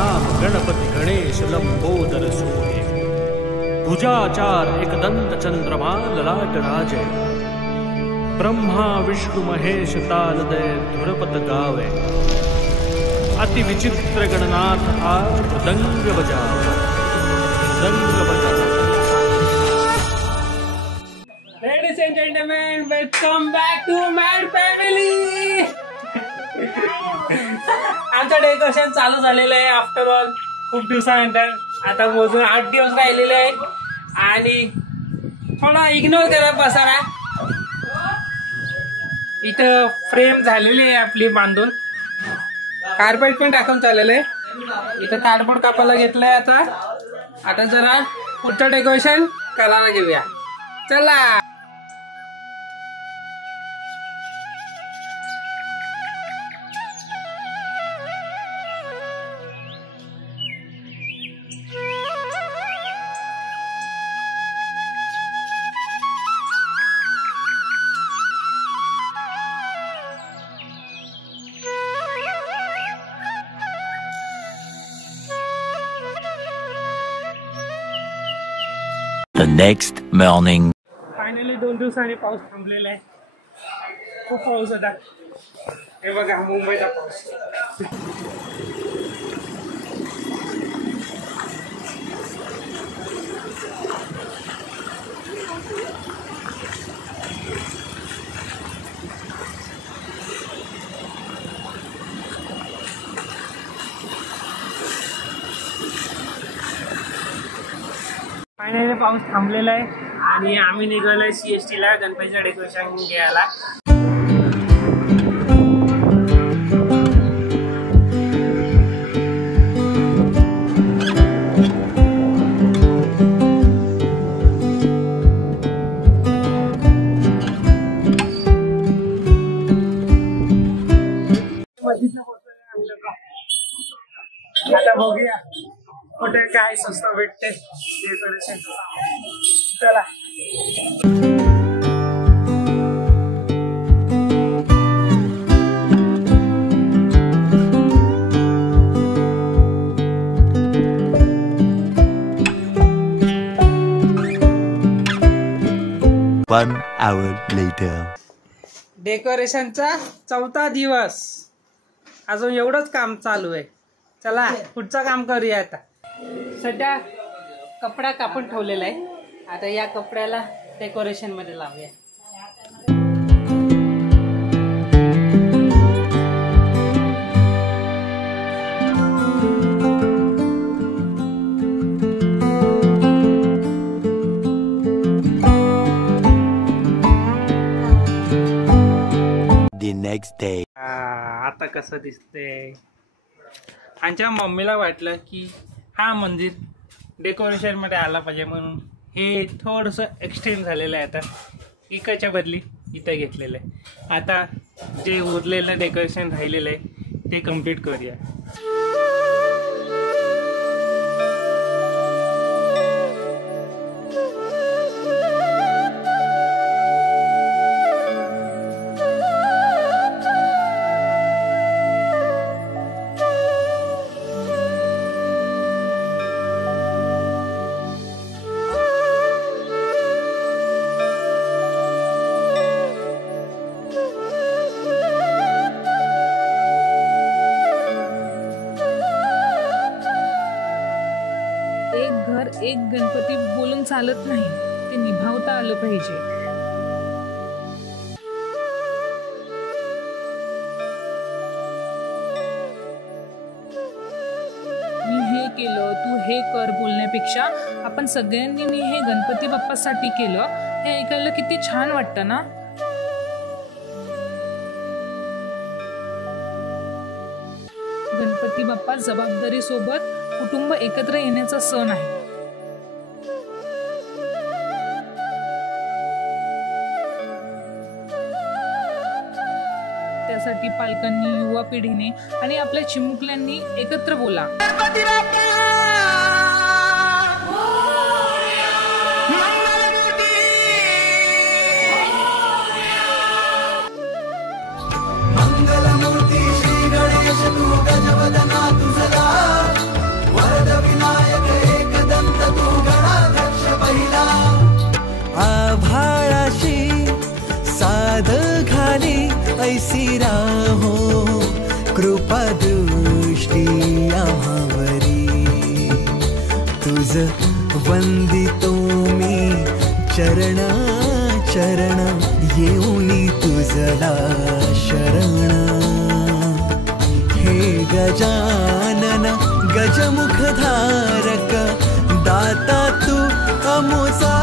नाम गणपति गणेश लंबोदर सोहे। भुजाचार एकदंत चंद्रमा ललाट राजे। ब्रह्मा विष्णु महेश तालदय धुरपत गावे। अति विचित्र गणनाथ आज मृदंग बजावे। Ladies and gentlemen, welcome back to Mad Family. आमचं डेकोरेशन चालू झालेलं आहे आफ्टर ऑल खूप दिवसानंतर. आता मोजून 8 दिवस राहिलेले आहे आणि थोडा इग्नोर करा पसारा. इथं फ्रेम झालेली आहे आपली बांधून. कार्पेट पण टाकून चाललेलं आहे. इथं कार्डबोर्ड कापायला घेतलंय. आता जरा पुढचं डेकोरेशन करायला घेऊया. चला. The next morning. फायनली 2 दिवसांनी पाऊस थांबलेला आहे. खूप पाऊस होता. हे बघा मुंबईचा पाऊस. फायनली पाऊस थांबलेला आहे आणि आम्ही निघालोय CST ला गणपतीचं डेकोरेशन घ्यायला. आता बघूया कुठे काय स्वस्त भेटते डेकोरेशन. चला. One hour later. डेकोरेशनचा 4था दिवस. अजून एवढंच काम चालू आहे. चला पुढचं काम करूया. आता सध्या कपडा कापून ठेवलेला आहे. आता या कपड्याला डेकोरेशन मध्ये लावूया. The next day. आता कसं दिसते. आमच्या मम्मीला वाटलं की हा मंदिर डेकोरेशन मध्ये आला पाहिजे म्हणून हे थोडंसं एक्सटेंड झालेलं आहे. आता इकडच्या बदली इथं घेतलेलं आहे. आता जे उरलेलं डेकोरेशन राहिलेलं आहे ते कम्प्लीट करूया. एक गणपती बोलून चालत नाही. ते निभावता आलं पाहिजे. मी हे केलं तू हे कर बोलण्यापेक्षा आपण सगळ्यांनी मी हे गणपती बाप्पासाठी केलं हे ऐकायला किती छान वाटतं ना. गणपती बाप्पा जबाबदारी सोबत कुटुंब एकत्र येण्याचा सण आहे. त्यासाठी पालकांनी, युवा पिढीने आणि आपल्या चिमुकल्यांनी एकत्र बोला. मंगलमूर्ती श्री गणेश तू गजवदना तुझला दृष्टी आम्हावरी तुझ वंदितो मी चरण चरण येऊनी तुझला शरण हे गजानन गजमुखधारक दाता तू अमुसा